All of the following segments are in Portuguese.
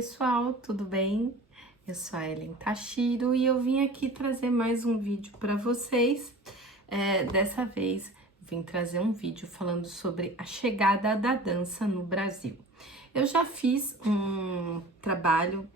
pessoal, tudo bem? Eu sou a Ellen Tashiro e eu vim aqui trazer mais um vídeo para vocês. Dessa vez vim trazer um vídeo falando sobre a chegada da dança no Brasil. Eu já fiz um trabalho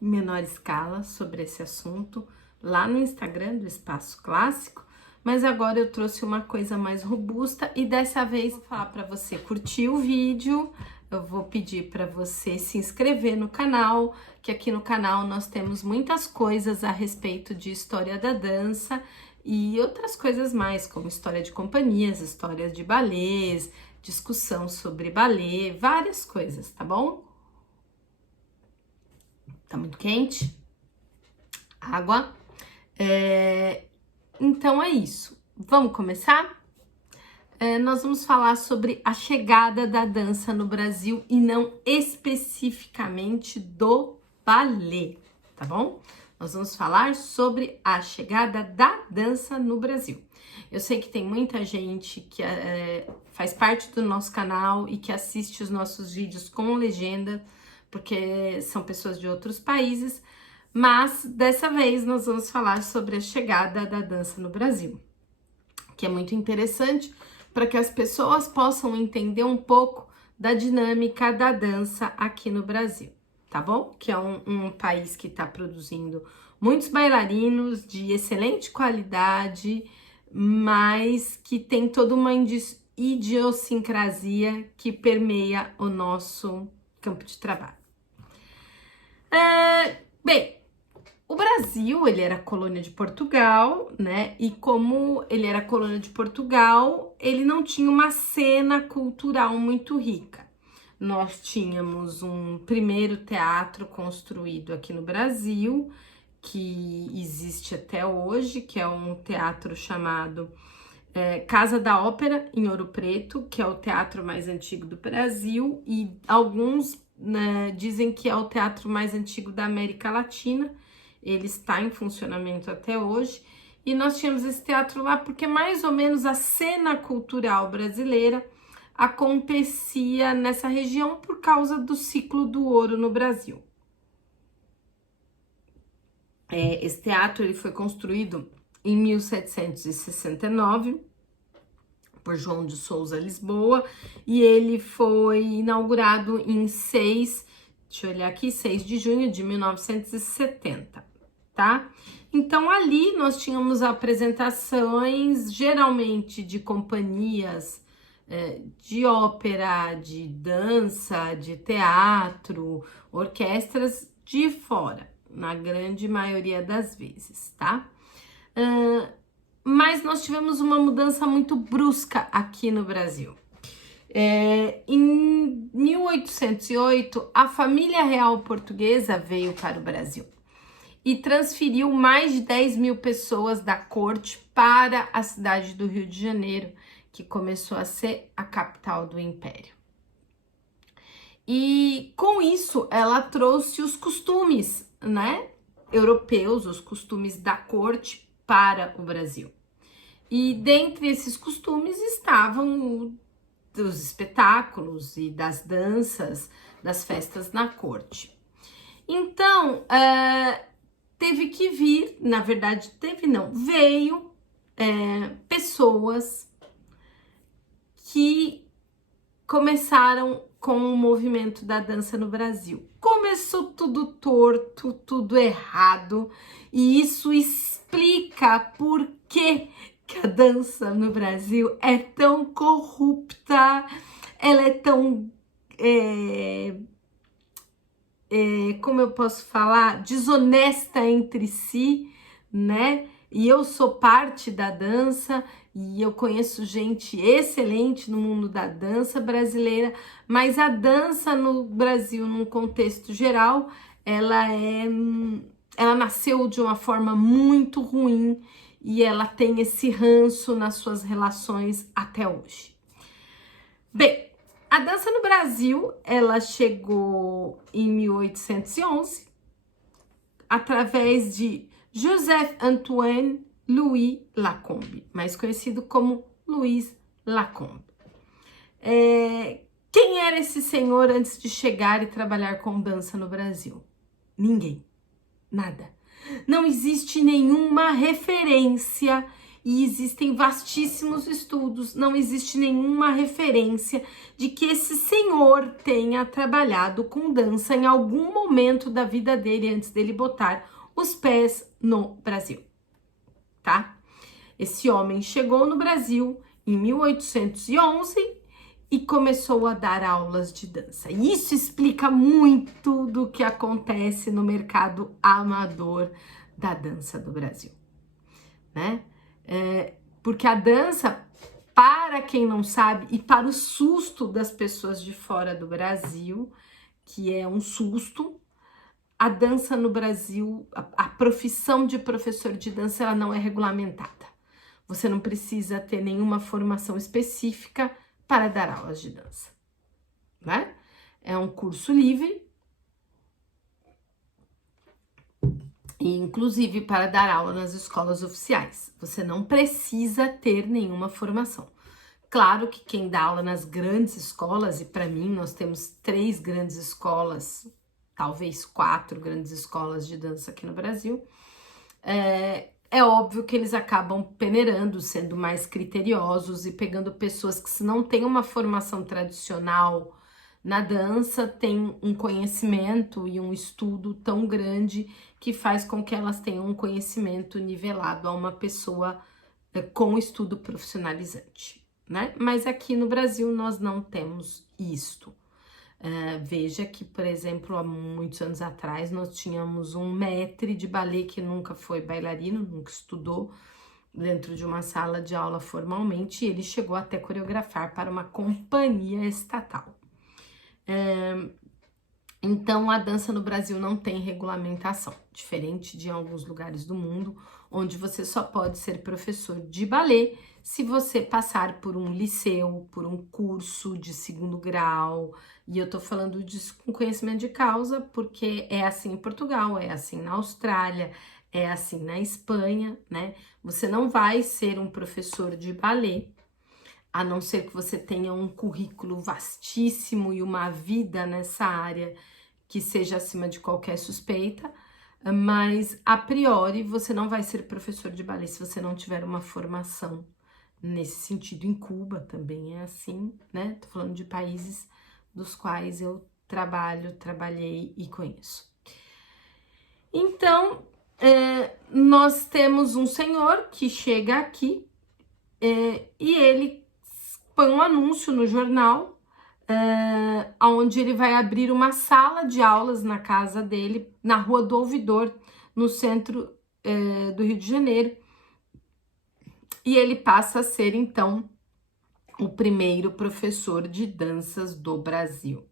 em menor escala sobre esse assunto lá no Instagram do Espaço Clássico, mas agora eu trouxe uma coisa mais robusta e dessa vez vou falar para você curtir o vídeo. Eu vou pedir para você se inscrever no canal, que aqui no canal nós temos muitas coisas a respeito de história da dança e outras coisas mais, como história de companhias, histórias de balés, discussão sobre balé, várias coisas, tá bom? Tá muito quente? Água. Então é isso. Vamos começar? Nós vamos falar sobre a chegada da dança no Brasil e não especificamente do balé, tá bom? Nós vamos falar sobre a chegada da dança no Brasil. Eu sei que tem muita gente que faz parte do nosso canal e que assiste os nossos vídeos com legenda, porque são pessoas de outros países, mas dessa vez nós vamos falar sobre a chegada da dança no Brasil, que é muito interessante para que as pessoas possam entender um pouco da dinâmica da dança aqui no Brasil, tá bom? Que é um país que está produzindo muitos bailarinos de excelente qualidade, mas que tem toda uma idiosincrasia que permeia o nosso campo de trabalho. Bem, o Brasil, ele era colônia de Portugal, né? E como ele era colônia de Portugal, ele não tinha uma cena cultural muito rica. Nós tínhamos um primeiro teatro construído aqui no Brasil, que existe até hoje, que é um teatro chamado Casa da Ópera, em Ouro Preto, que é o teatro mais antigo do Brasil, e alguns, né, dizem que é o teatro mais antigo da América Latina. Ele está em funcionamento até hoje, e nós tínhamos esse teatro lá porque mais ou menos a cena cultural brasileira acontecia nessa região por causa do ciclo do ouro no Brasil. Esse teatro ele foi construído em 1769 por João de Souza Lisboa, e ele foi inaugurado em 6 de junho de 1970, tá? Então ali nós tínhamos apresentações geralmente de companhias de ópera, de dança, de teatro, orquestras de fora, na grande maioria das vezes, tá? Mas nós tivemos uma mudança muito brusca aqui no Brasil. Em 1808, a família real portuguesa veio para o Brasil e transferiu mais de 10 mil pessoas da corte para a cidade do Rio de Janeiro, que começou a ser a capital do Império. E com isso, ela trouxe os costumes, né, europeus, os costumes da corte para o Brasil. E dentre esses costumes estavam dos espetáculos e das danças, das festas na corte. Então, teve que vir, na verdade, veio pessoas que começaram com o movimento da dança no Brasil. Começou tudo torto, tudo errado, e isso explica por que a dança no Brasil é tão corrupta, ela é tão, como eu posso falar, desonesta entre si, né? E eu sou parte da dança e eu conheço gente excelente no mundo da dança brasileira, mas a dança no Brasil, num contexto geral, ela nasceu de uma forma muito ruim e ela tem esse ranço nas suas relações até hoje. Bem, a dança no Brasil, ela chegou em 1811 através de Joseph-Antoine Louis Lacombe, mais conhecido como Louis Lacombe. Quem era esse senhor antes de chegar e trabalhar com dança no Brasil? Ninguém. Nada. Não existe nenhuma referência e existem vastíssimos estudos, não existe nenhuma referência de que esse senhor tenha trabalhado com dança em algum momento da vida dele antes dele botar os pés no Brasil, tá? Esse homem chegou no Brasil em 1811 e começou a dar aulas de dança. E isso explica muito do que acontece no mercado amador da dança do Brasil, né? Porque a dança, para quem não sabe, e para o susto das pessoas de fora do Brasil, que é um susto, a dança no Brasil, a profissão de professor de dança, ela não é regulamentada. Você não precisa ter nenhuma formação específica para dar aulas de dança, né? É um curso livre, e inclusive para dar aula nas escolas oficiais. Você não precisa ter nenhuma formação. Claro que quem dá aula nas grandes escolas, e para mim nós temos 3 grandes escolas, talvez 4 grandes escolas de dança aqui no Brasil, é óbvio que eles acabam peneirando, sendo mais criteriosos e pegando pessoas que, se não têm uma formação tradicional na dança, têm um conhecimento e um estudo tão grande que faz com que elas tenham um conhecimento nivelado a uma pessoa com estudo profissionalizante, né? Mas aqui no Brasil nós não temos isto. Veja que, por exemplo, há muitos anos atrás nós tínhamos um maître de ballet que nunca foi bailarino, nunca estudou dentro de uma sala de aula formalmente, e ele chegou até coreografar para uma companhia estatal. Então, a dança no Brasil não tem regulamentação, diferente de alguns lugares do mundo, onde você só pode ser professor de ballet se você passar por um liceu, por um curso de 2º grau, e eu tô falando disso com conhecimento de causa, porque é assim em Portugal, é assim na Austrália, é assim na Espanha, né? Você não vai ser um professor de ballet, a não ser que você tenha um currículo vastíssimo e uma vida nessa área que seja acima de qualquer suspeita, mas a priori você não vai ser professor de ballet se você não tiver uma formação nesse sentido. Em Cuba também é assim, né? Tô falando de países dos quais eu trabalhei e conheço. Então, nós temos um senhor que chega aqui e ele põe um anúncio no jornal onde ele vai abrir uma sala de aulas na casa dele, na Rua do Ouvidor, no centro do Rio de Janeiro. E ele passa a ser, então, o primeiro professor de danças do Brasil.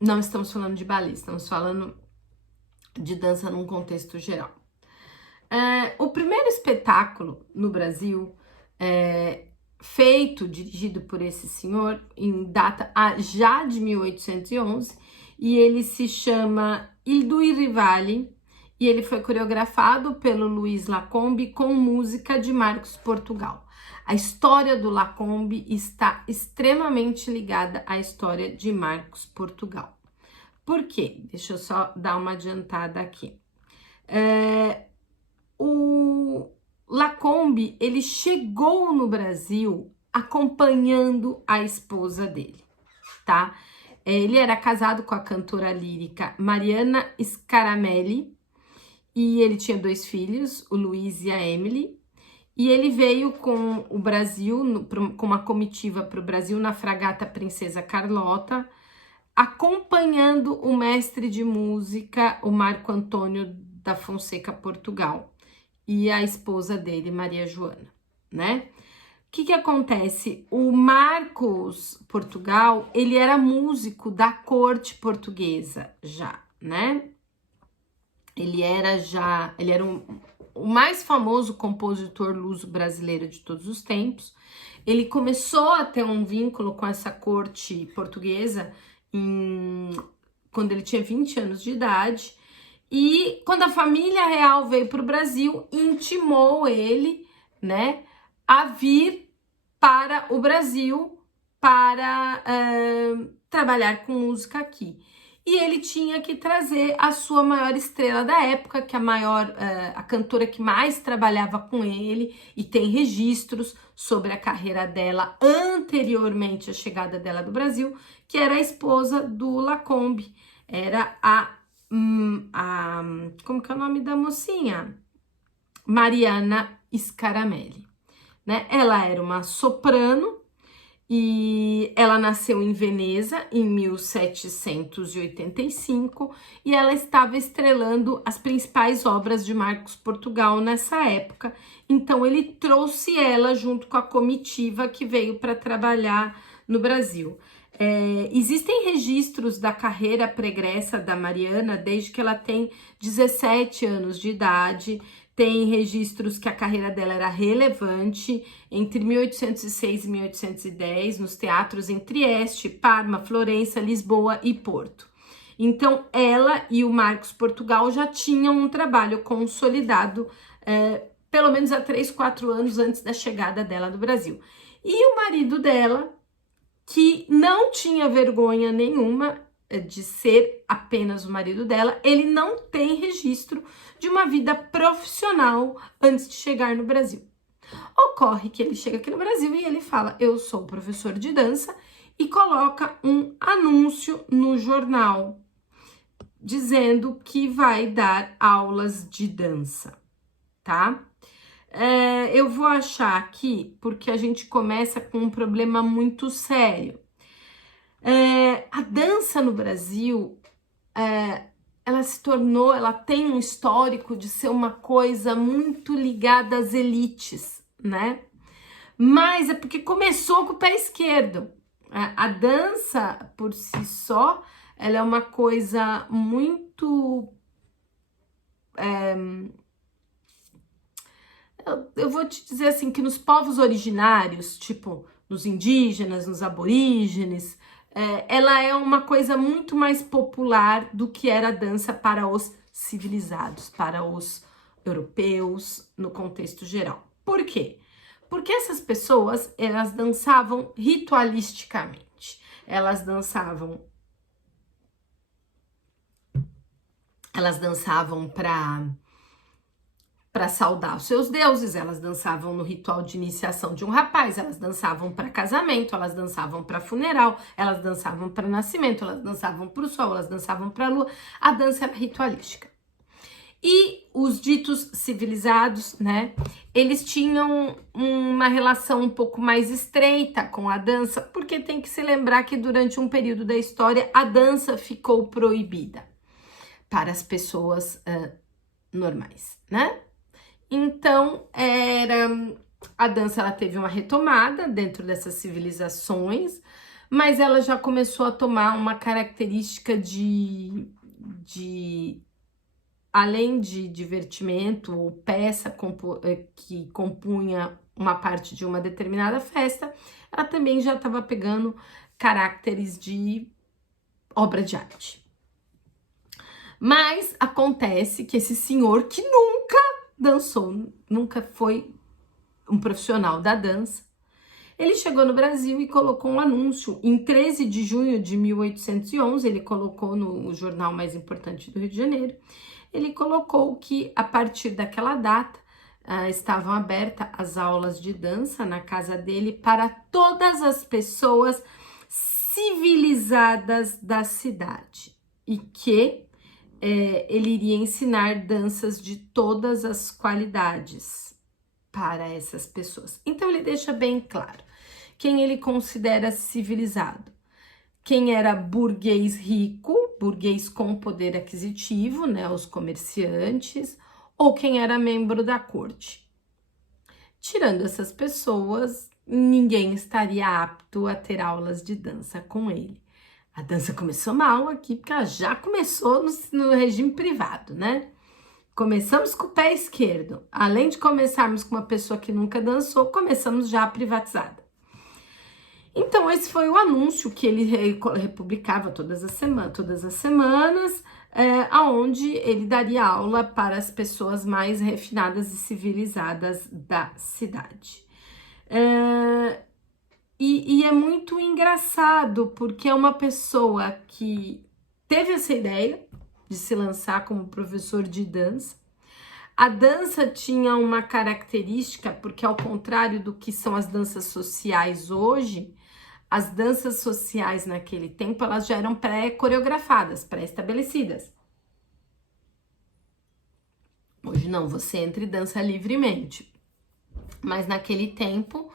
Não estamos falando de ballet, estamos falando de dança num contexto geral. O primeiro espetáculo no Brasil feito, dirigido por esse senhor, em data já de 1811, e ele se chama Il Due Rivali, e ele foi coreografado pelo Luiz Lacombe com música de Marcos Portugal. A história do Lacombe está extremamente ligada à história de Marcos Portugal. Por quê? Deixa eu só dar uma adiantada aqui. O Lacombe, ele chegou no Brasil acompanhando a esposa dele, tá? Ele era casado com a cantora lírica Mariana Scaramelli e ele tinha 2 filhos, o Luiz e a Emily, e ele veio com o Brasil, com uma comitiva para o Brasil na fragata Princesa Carlota, acompanhando o mestre de música, o Marco Antônio da Fonseca Portugal, e a esposa dele, Maria Joana, né? O que acontece? O Marcos Portugal, ele era músico da corte portuguesa já, né? Ele era o mais famoso compositor luso-brasileiro de todos os tempos. Ele começou a ter um vínculo com essa corte portuguesa quando ele tinha 20 anos de idade. E quando a família real veio para o Brasil, intimou ele, né, a vir para o Brasil para trabalhar com música aqui. E ele tinha que trazer a sua maior estrela da época, que a cantora que mais trabalhava com ele, e tem registros sobre a carreira dela anteriormente à chegada dela do Brasil, que era a esposa do Lacombe, era como que é o nome da mocinha? Mariana Scaramelle, né? Ela era uma soprano, e ela nasceu em Veneza em 1785 e ela estava estrelando as principais obras de Marcos Portugal nessa época. Então ele trouxe ela junto com a comitiva que veio para trabalhar no Brasil. Existem registros da carreira pregressa da Mariana desde que ela tem 17 anos de idade. Tem registros que a carreira dela era relevante entre 1806 e 1810 nos teatros em Trieste, Parma, Florença, Lisboa e Porto. Então, ela e o Marcos Portugal já tinham um trabalho consolidado, pelo menos há 3, 4 anos antes da chegada dela no Brasil. E o marido dela, que não tinha vergonha nenhuma de ser apenas o marido dela, ele não tem registro de uma vida profissional antes de chegar no Brasil. Ocorre que ele chega aqui no Brasil e ele fala: eu sou professor de dança, e coloca um anúncio no jornal dizendo que vai dar aulas de dança, tá? Eu vou achar aqui porque a gente começa com um problema muito sério. A dança no Brasil, ela tem um histórico de ser uma coisa muito ligada às elites, né? Mas é porque começou com o pé esquerdo. A dança, por si só, ela é uma coisa muito... eu vou te dizer assim, que nos povos originários, tipo nos indígenas, nos aborígenes, ela é uma coisa muito mais popular do que era a dança para os civilizados, para os europeus, no contexto geral. Por quê? Porque essas pessoas, elas dançavam ritualisticamente. Elas dançavam para saudar os seus deuses, elas dançavam no ritual de iniciação de um rapaz, elas dançavam para casamento, elas dançavam para funeral, elas dançavam para nascimento, elas dançavam para o sol, elas dançavam para a lua. A dança era ritualística. E os ditos civilizados, né, eles tinham uma relação um pouco mais estreita com a dança, porque tem que se lembrar que durante um período da história a dança ficou proibida para as pessoas normais, né? Então, a dança ela teve uma retomada dentro dessas civilizações, mas ela já começou a tomar uma característica além de divertimento ou peça que compunha uma parte de uma determinada festa, ela também já estava pegando caracteres de obra de arte. Mas acontece que esse senhor que nunca dançou, nunca foi um profissional da dança, ele chegou no Brasil e colocou um anúncio. Em 13 de junho de 1811, ele colocou no jornal mais importante do Rio de Janeiro, ele colocou que a partir daquela data estavam abertas as aulas de dança na casa dele para todas as pessoas civilizadas da cidade e que ele iria ensinar danças de todas as qualidades para essas pessoas. Então ele deixa bem claro quem ele considera civilizado, quem era burguês rico, burguês com poder aquisitivo, né, os comerciantes, ou quem era membro da corte. Tirando essas pessoas, ninguém estaria apto a ter aulas de dança com ele. A dança começou mal aqui, porque ela já começou no regime privado, né? Começamos com o pé esquerdo. Além de começarmos com uma pessoa que nunca dançou, começamos já privatizada. Então, esse foi o anúncio que ele republicava todas as semanas, aonde ele daria aula para as pessoas mais refinadas e civilizadas da cidade. E é muito engraçado, porque é uma pessoa que teve essa ideia de se lançar como professor de dança. A dança tinha uma característica, porque ao contrário do que são as danças sociais hoje, as danças sociais naquele tempo, elas já eram pré-coreografadas, pré-estabelecidas. Hoje não, você entra e dança livremente. Mas naquele tempo,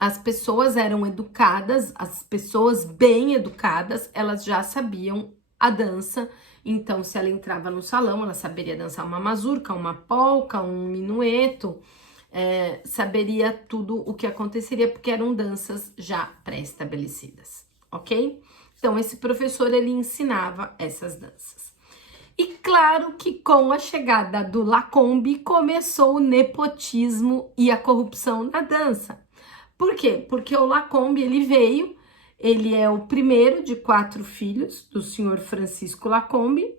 as pessoas eram educadas, as pessoas bem educadas, elas já sabiam a dança. Então, se ela entrava no salão, ela saberia dançar uma mazurca, uma polca, um minueto, saberia tudo o que aconteceria, porque eram danças já pré-estabelecidas, ok? Então, esse professor, ele ensinava essas danças. E claro que com a chegada do Lacombe, começou o nepotismo e a corrupção na dança. Por quê? Porque o Lacombe, ele é o primeiro de 4 filhos do senhor Francisco Lacombe,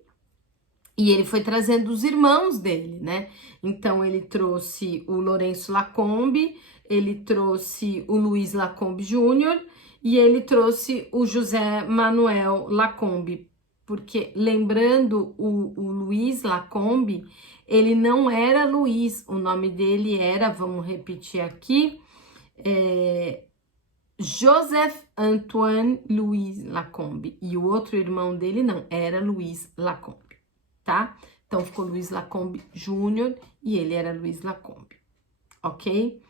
e ele foi trazendo os irmãos dele, né? Então, ele trouxe o Lourenço Lacombe, ele trouxe o Luiz Lacombe Júnior e ele trouxe o José Manuel Lacombe. Porque, lembrando, o Luiz Lacombe, ele não era Luiz, o nome dele era, vamos repetir aqui, Joseph Antoine Louis Lacombe. E o outro irmão dele não, era Luiz Lacombe, tá? Então, ficou Luiz Lacombe Júnior e ele era Luiz Lacombe, ok?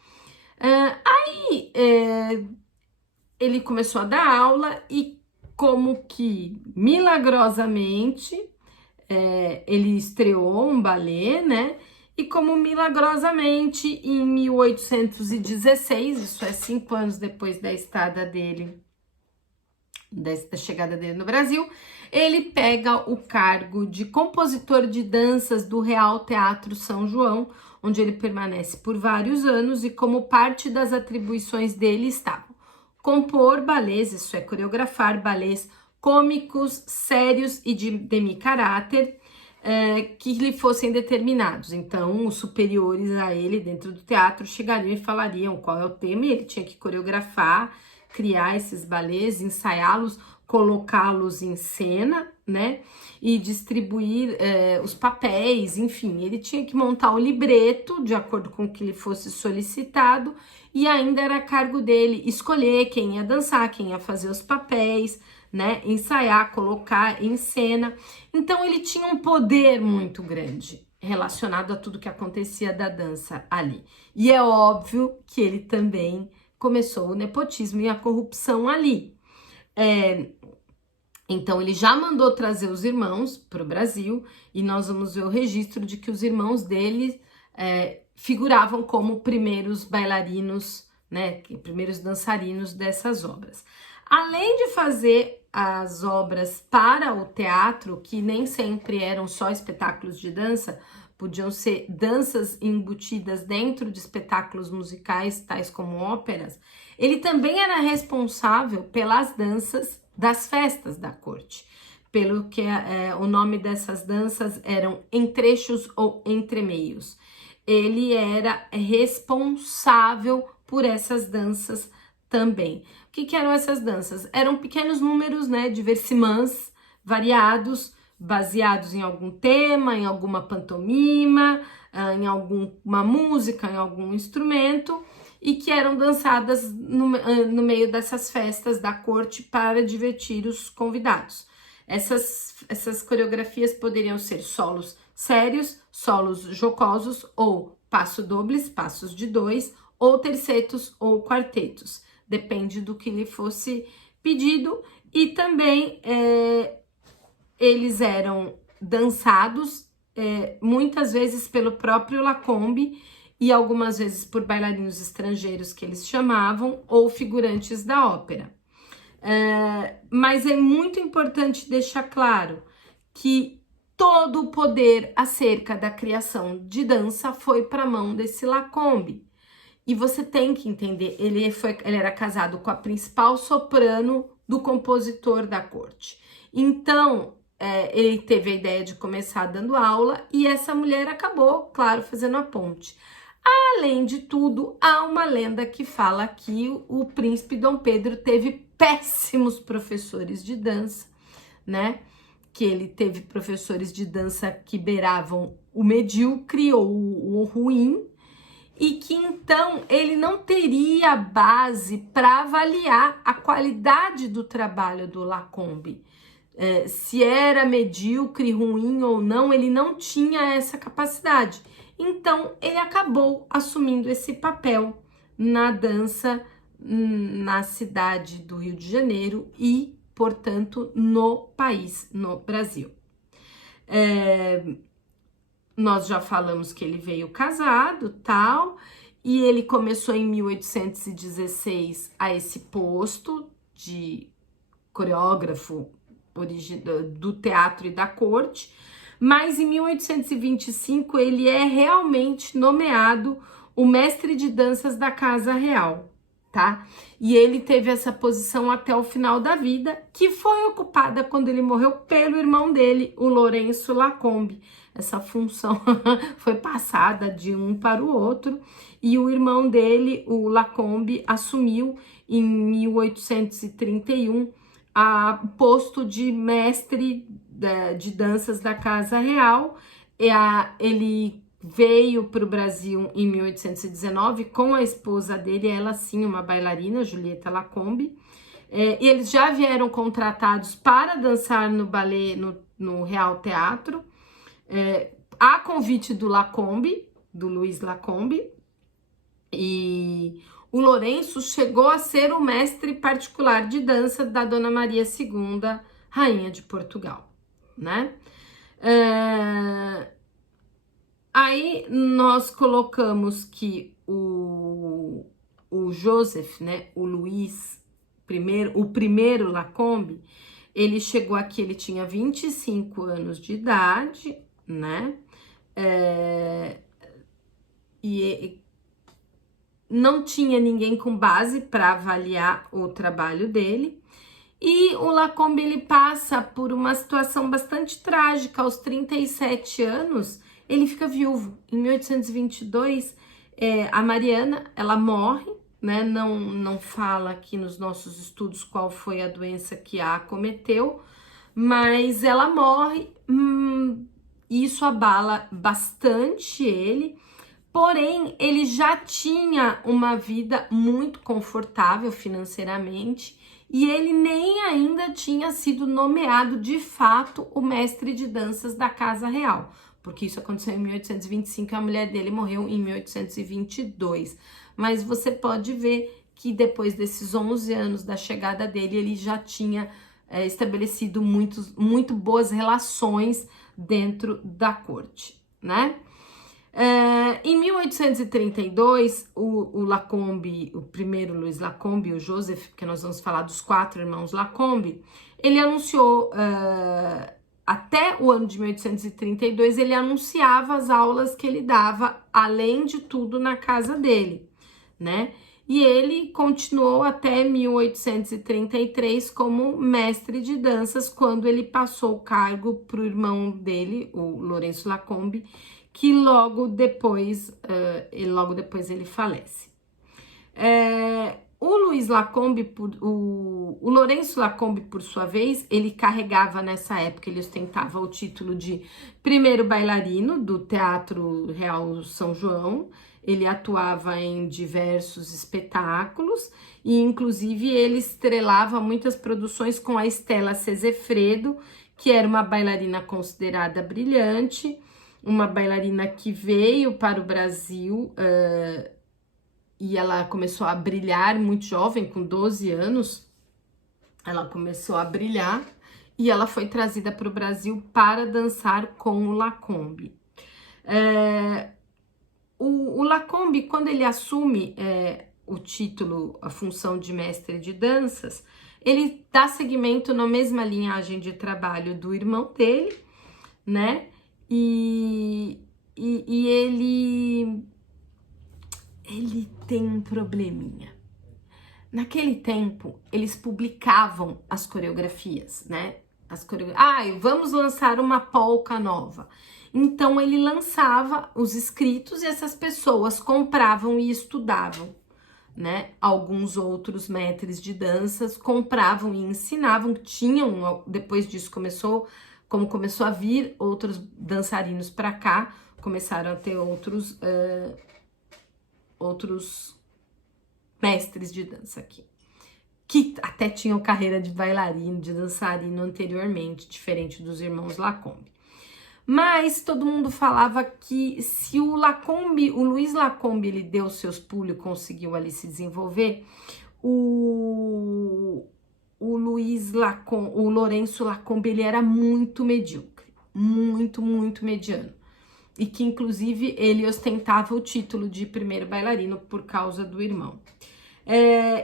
Ele começou a dar aula e como que milagrosamente ele estreou um balé, né? E como milagrosamente em 1816, isso é 5 anos depois da estada dele, da chegada dele no Brasil, ele pega o cargo de compositor de danças do Real Teatro São João, onde ele permanece por vários anos e como parte das atribuições dele estavam compor balés, isso é, coreografar balés cômicos, sérios e de demi-caráter, que lhe fossem determinados. Então, os superiores a ele dentro do teatro chegariam e falariam qual é o tema, e ele tinha que coreografar, criar esses balés, ensaiá-los, colocá-los em cena, né? E distribuir os papéis, enfim, ele tinha que montar o libreto de acordo com o que lhe fosse solicitado, e ainda era a cargo dele escolher quem ia dançar, quem ia fazer os papéis, né? Ensaiar, colocar em cena. Então ele tinha um poder muito grande relacionado a tudo que acontecia da dança ali. E é óbvio que ele também começou o nepotismo e a corrupção ali. Então ele já mandou trazer os irmãos para o Brasil e nós vamos ver o registro de que os irmãos dele figuravam como primeiros bailarinos, né, primeiros dançarinos dessas obras. Além de fazer as obras para o teatro, que nem sempre eram só espetáculos de dança, podiam ser danças embutidas dentro de espetáculos musicais, tais como óperas, ele também era responsável pelas danças das festas da corte, pelo que o nome dessas danças eram entrechos ou entremeios. Ele era responsável por essas danças também. O que eram essas danças? Eram pequenos números, né, diversimãs, variados, baseados em algum tema, em alguma pantomima, em alguma música, em algum instrumento, e que eram dançadas no meio dessas festas da corte para divertir os convidados. Essas coreografias poderiam ser solos sérios, solos jocosos, ou passo-dobles, passos de 2, ou tercetos ou quartetos. Depende do que lhe fosse pedido. E também eles eram dançados muitas vezes pelo próprio Lacombe e algumas vezes por bailarinos estrangeiros que eles chamavam, ou figurantes da ópera. Mas é muito importante deixar claro que todo o poder acerca da criação de dança foi para a mão desse Lacombe. E você tem que entender, ele era casado com a principal soprano do compositor da corte. Então, ele teve a ideia de começar dando aula e essa mulher acabou, claro, fazendo a ponte. Além de tudo, há uma lenda que fala que o príncipe Dom Pedro teve péssimos professores de dança, né? Que ele teve professores de dança que beiravam o medíocre ou o ruim, e que então ele não teria base para avaliar a qualidade do trabalho do Lacombe. Se era medíocre, ruim ou não, ele não tinha essa capacidade. Então, ele acabou assumindo esse papel na dança na cidade do Rio de Janeiro e, portanto, no país, no Brasil. Nós já falamos que ele veio casado, tal, e ele começou em 1816 a esse posto de coreógrafo do teatro e da corte, mas em 1825 ele é realmente nomeado o mestre de danças da Casa Real, tá? E ele teve essa posição até o final da vida, que foi ocupada quando ele morreu pelo irmão dele, o Lourenço Lacombe. Essa função foi passada de um para o outro, e o irmão dele, o Lacombe, assumiu em 1831 a posto de mestre de danças da Casa Real. Ele veio para o Brasil em 1819 com a esposa dele, ela sim, uma bailarina, Julieta Lacombe. E eles já vieram contratados para dançar no ballet, no Real Teatro, a convite do Lacombe, do Luiz Lacombe, e o Lourenço chegou a ser o mestre particular de dança da Dona Maria II, rainha de Portugal, né? Aí nós colocamos que o Joseph, né, o Luiz, o primeiro Lacombe, ele chegou aqui, ele tinha 25 anos de idade, né? E não tinha ninguém com base para avaliar o trabalho dele. E o Lacombe, ele passa por uma situação bastante trágica. Aos 37 anos, ele fica viúvo. Em 1822, a Mariana, ela morre, né? Não fala aqui nos nossos estudos qual foi a doença que a acometeu, mas ela morre. Isso abala bastante ele. Porém, ele já tinha uma vida muito confortável financeiramente e ele nem ainda tinha sido nomeado de fato o mestre de danças da Casa Real, porque isso aconteceu em 1825 e a mulher dele morreu em 1822. Mas você pode ver que depois desses 11 anos da chegada dele, ele já tinha estabelecido muito boas relações dentro da corte, né? Em 1832, o Lacombe, o primeiro Luiz Lacombe, o Joseph, porque nós vamos falar dos 4 irmãos Lacombe, ele anunciou, até o ano de 1832, ele anunciava as aulas que ele dava, além de tudo, na casa dele, né? E ele continuou até 1833 como mestre de danças, quando ele passou o cargo para o irmão dele, o Lourenço Lacombe, que logo depois ele falece. O Luiz Lacombe, o Lourenço Lacombe, por sua vez, ele carregava nessa época, ele ostentava o título de primeiro bailarino do Teatro Real São João. Ele atuava em diversos espetáculos e, inclusive, ele estrelava muitas produções com a Stella Sesefredo, que era uma bailarina considerada brilhante, uma bailarina que veio para o Brasil e ela começou a brilhar muito jovem, com 12 anos, ela começou a brilhar e ela foi trazida para o Brasil para dançar com o Lacombe. O Lacombe, quando ele assume o título, a função de mestre de danças, ele dá seguimento na mesma linhagem de trabalho do irmão dele, né? E ele tem um probleminha. Naquele tempo, eles publicavam as coreografias, né? Vamos lançar uma polca nova. Então ele lançava os escritos e essas pessoas compravam e estudavam, né? Alguns outros mestres de danças compravam e ensinavam, depois disso começou a vir outros dançarinos para cá, começaram a ter outros mestres de dança aqui, que até tinham carreira de bailarino, de dançarino anteriormente, diferente dos irmãos Lacombe. Mas todo mundo falava que se o Luiz Lacombe, ele deu seus pulos e conseguiu ali se desenvolver, o Lourenço Lacombe, ele era muito medíocre, muito mediano. E que, inclusive, ele ostentava o título de primeiro bailarino por causa do irmão.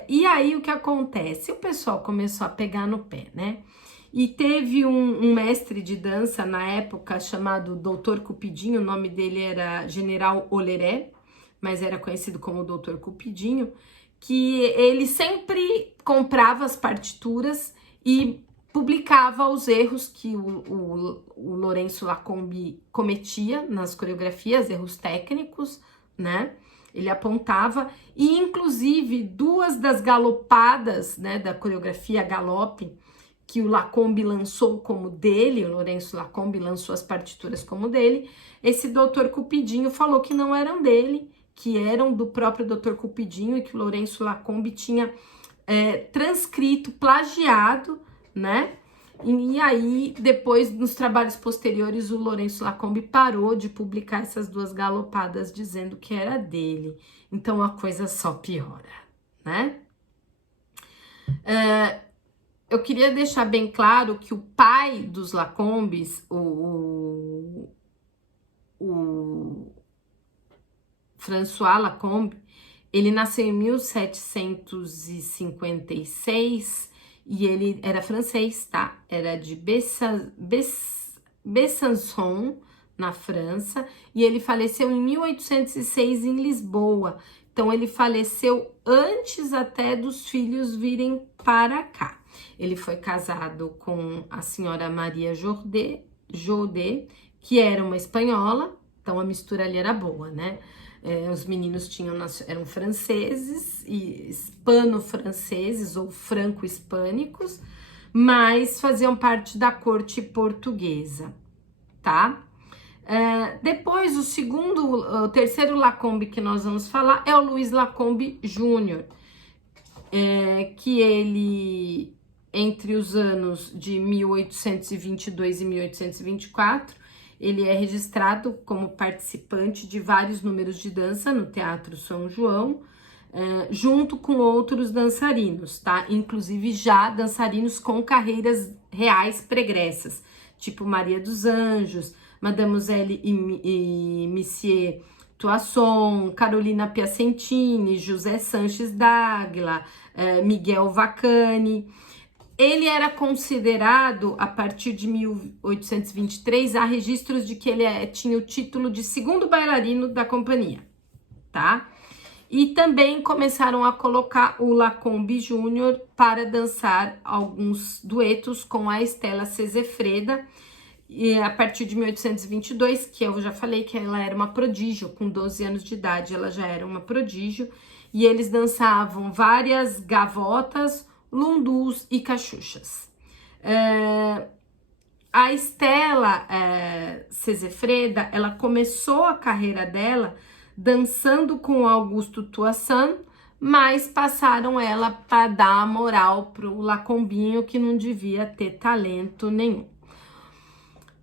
E aí, o que acontece? O pessoal começou a pegar no pé, né? E teve um mestre de dança na época chamado Doutor Cupidinho, o nome dele era General Oleré, mas era conhecido como Doutor Cupidinho, que ele sempre comprava as partituras e publicava os erros que o Lourenço Lacombe cometia nas coreografias, erros técnicos, né? Ele apontava, e inclusive 2 das galopadas, né, da coreografia galope, que o Lacombe lançou como dele, o Lourenço Lacombe lançou as partituras como dele, esse Doutor Cupidinho falou que não eram dele, que eram do próprio Doutor Cupidinho e que o Lourenço Lacombe tinha transcrito, plagiado, né? E aí, depois, nos trabalhos posteriores, o Lourenço Lacombe parou de publicar essas 2 galopadas dizendo que era dele. Então, a coisa só piora, né? Eu queria deixar bem claro que o pai dos Lacombes, o François Lacombe, ele nasceu em 1756 e ele era francês, tá? Era de Besançon, na França, e ele faleceu em 1806 em Lisboa. Então, ele faleceu antes até dos filhos virem para cá. Ele foi casado com a senhora Maria Jordet, que era uma espanhola, então a mistura ali era boa, né? Os meninos eram franceses e hispano-franceses ou franco-hispânicos, mas faziam parte da corte portuguesa, tá? Depois, o terceiro Lacombe que nós vamos falar é o Luiz Lacombe Júnior, que ele, entre os anos de 1822 e 1824, ele é registrado como participante de vários números de dança no Teatro São João, junto com outros dançarinos, tá? Inclusive já dançarinos com carreiras reais pregressas, tipo Maria dos Anjos, Mademoiselle e Monsieur Toussaint, Carolina Piacentini, José Sanches d'Águila, Miguel Vacani. Ele era considerado, a partir de 1823, há registros de que ele tinha o título de segundo bailarino da companhia, tá? E também começaram a colocar o Lacombe Júnior para dançar alguns duetos com a Estela Sesefreda, e a partir de 1822, que eu já falei que ela era uma prodígio, com 12 anos de idade ela já era uma prodígio, e eles dançavam várias gavotas, lundus e cachuchas. A Estela Sesefreda, ela começou a carreira dela dançando com Augusto Toussaint, mas passaram ela para dar moral pro Lacombinho, que não devia ter talento nenhum.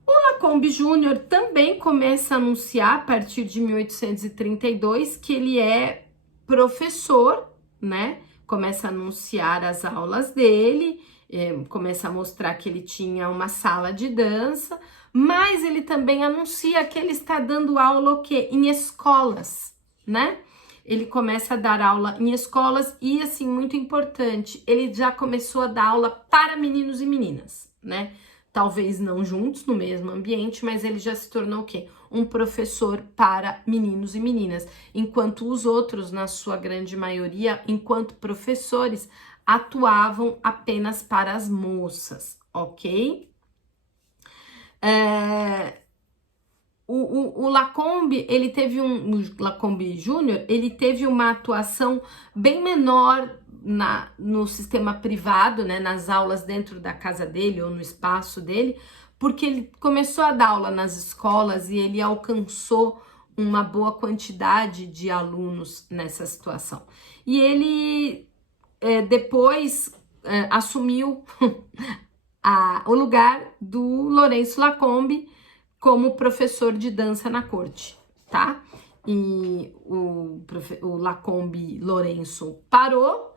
O Lacombe Júnior também começa a anunciar, a partir de 1832, que ele é professor, né? Começa a anunciar as aulas dele, começa a mostrar que ele tinha uma sala de dança, mas ele também anuncia que ele está dando aula o quê? Em escolas, né? Ele começa a dar aula em escolas e, assim, muito importante, ele já começou a dar aula para meninos e meninas, né? Talvez não juntos no mesmo ambiente, mas ele já se tornou o quê? Um professor para meninos e meninas, enquanto os outros, na sua grande maioria, enquanto professores, atuavam apenas para as moças, ok? o Lacombe, o Lacombe Júnior, ele teve uma atuação bem menor no sistema privado, né, nas aulas dentro da casa dele ou no espaço dele, porque ele começou a dar aula nas escolas e ele alcançou uma boa quantidade de alunos nessa situação. E ele depois assumiu o lugar do Lourenço Lacombe como professor de dança na corte, tá? E o Lacombe Lourenço parou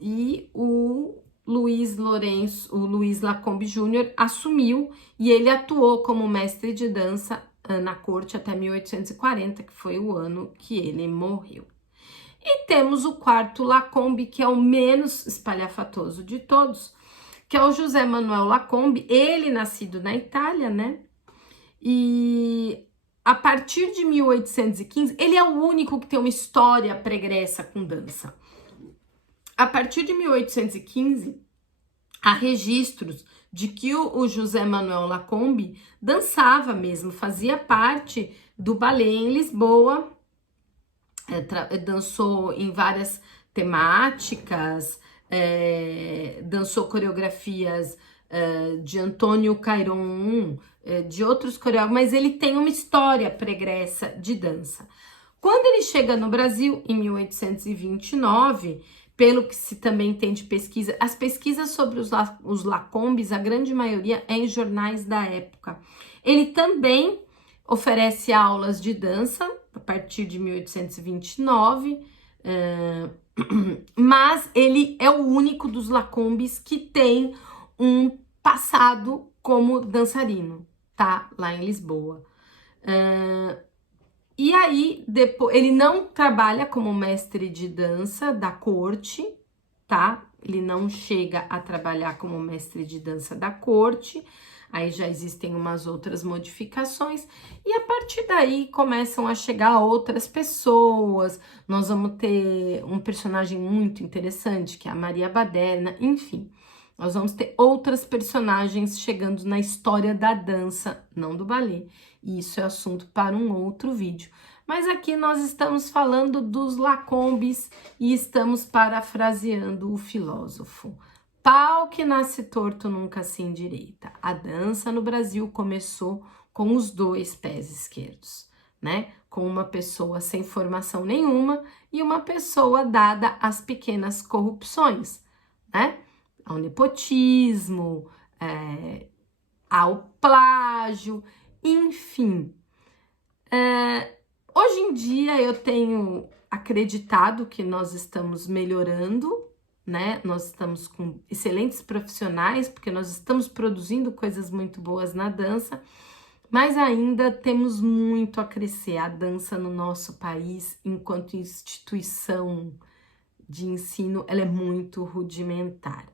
e o Luiz Lacombe Júnior assumiu e ele atuou como mestre de dança na corte até 1840, que foi o ano que ele morreu. E temos o quarto Lacombe, que é o menos espalhafatoso de todos, que é o José Manuel Lacombe, ele nascido na Itália, né? E a partir de 1815, ele é o único que tem uma história pregressa com dança. A partir de 1815, há registros de que o José Manuel Lacombe dançava mesmo, fazia parte do balé em Lisboa, dançou em várias temáticas, dançou coreografias de Antônio Cairon, de outros coreógrafos, mas ele tem uma história pregressa de dança. Quando ele chega no Brasil, em 1829, pelo que se também tem de pesquisa, as pesquisas sobre os Lacombes, a grande maioria é em jornais da época. Ele também oferece aulas de dança a partir de 1829, mas ele é o único dos Lacombes que tem um passado como dançarino, tá? Lá em Lisboa. E aí, depois, ele não trabalha como mestre de dança da corte, tá? Ele não chega a trabalhar como mestre de dança da corte, aí já existem umas outras modificações, e a partir daí começam a chegar outras pessoas. Nós vamos ter um personagem muito interessante, que é a Maria Baderna, enfim. Nós vamos ter outras personagens chegando na história da dança, não do balé. E isso é assunto para um outro vídeo. Mas aqui nós estamos falando dos Lacombes e estamos parafraseando o filósofo. Pau que nasce torto nunca se endireita. A dança no Brasil começou com os dois pés esquerdos, né? Com uma pessoa sem formação nenhuma e uma pessoa dada às pequenas corrupções, né? Ao nepotismo, ao plágio, enfim. Hoje em dia eu tenho acreditado que nós estamos melhorando, né? Nós estamos com excelentes profissionais, porque nós estamos produzindo coisas muito boas na dança, mas ainda temos muito a crescer. A dança no nosso país, enquanto instituição de ensino, ela é muito rudimentar.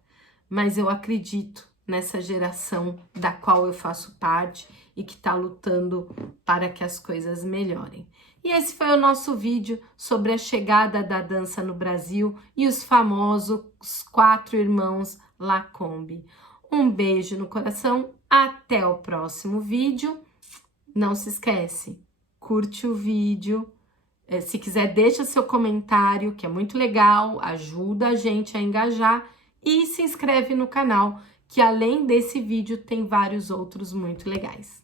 Mas eu acredito nessa geração da qual eu faço parte e que está lutando para que as coisas melhorem. E esse foi o nosso vídeo sobre a chegada da dança no Brasil e os famosos 4 irmãos Lacombe. Um beijo no coração, até o próximo vídeo. Não se esquece, curte o vídeo. Se quiser, deixa seu comentário, que é muito legal, ajuda a gente a engajar. E se inscreve no canal, que além desse vídeo tem vários outros muito legais.